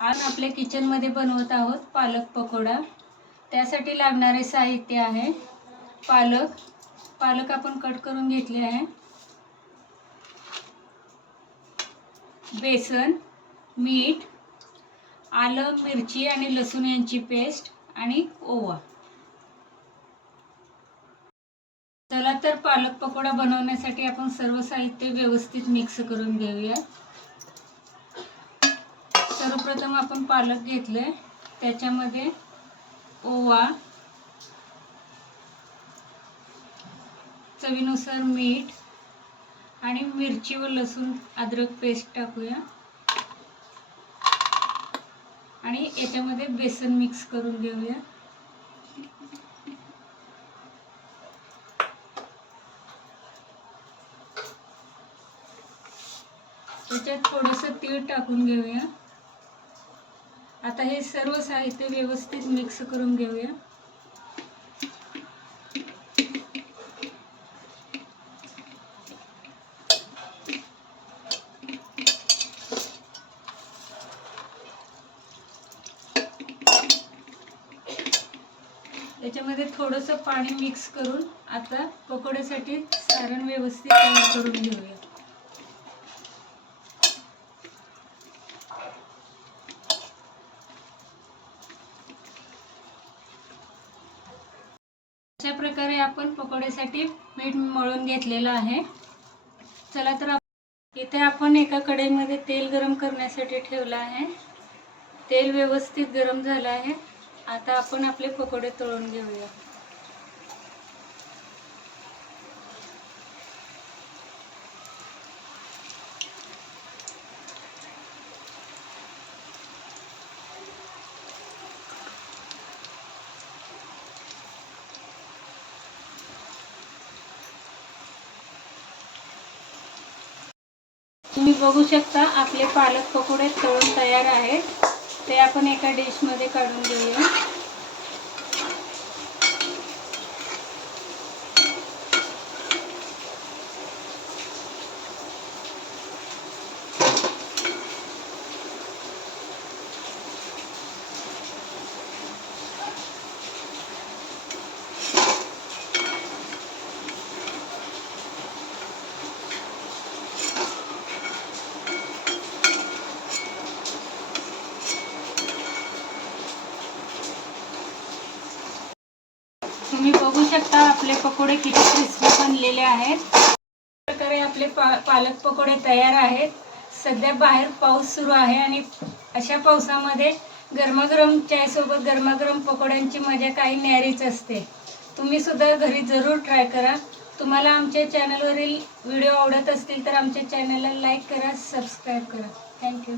आज आपल्या किचनमध्ये बनवत आहोत पालक पकोडा. त्यासाठी लागणारे साहित्य आहे पालक. पालक आपण कट करून घेतले आहे. बेसन मीठ आलं मिरची आणि लसूण यांची पेस्ट आणि ओवा. चला तर पालक पकोडा बनवण्यासाठी आपण सर्व साहित्य व्यवस्थित मिक्स करून घेऊया. सर्वप्रथम आपण पालक घेतले त्याच्यामध्ये ओवा चवीनुसार मीठ आणि मिरची व लसूण अद्रक पेस्ट टाकूया. आणि याच्यामध्ये बेसन मिक्स करून घेऊया. त्याच्यात थोडंसं तीळ टाकून घेऊया. आता हे सर्व साहित्य व्यवस्थित मिक्स करून घेऊया. त्याच्यामध्ये थोडंसं पाणी मिक्स करून आता पकोड्यासाठी सारण व्यवस्थित तयार करून घेऊया. प्रकारे आपण पकोड्यासाठी पीठ मळून घेतलेलं आहे. चला तर इथे आपण एका कढईमध्ये तेल गरम करण्यासाठी ठेवलं आहे. तेल व्यवस्थित गरम झालं आहे. आता आपण आपले पकोडे तळून घेऊया. तुम्ही बघू शकता आपले पालक पकोडे तळून तयार आहेत. ते आपण एका डिशमध्ये काढून घेऊया. तुम्ही बघू शकता आपले पकोडे किती क्रिस्पी बनलेले आहेत. अशा प्रकारे आपले पा पालक पकोडे तयार आहेत. सध्या बाहेर पाऊस सुरू आहे आणि अशा पावसामध्ये गरमागरम चायसोबत गरमागरम पकोड्यांची मजा काही न्यारीच असते. तुम्ही सुद्धा घरी जरूर ट्राय करा. तुम्हाला आमच्या चॅनलवरील व्हिडिओ आवडत असतील तर आमच्या चॅनलला लाईक करा सबस्क्राईब करा. थँक्यू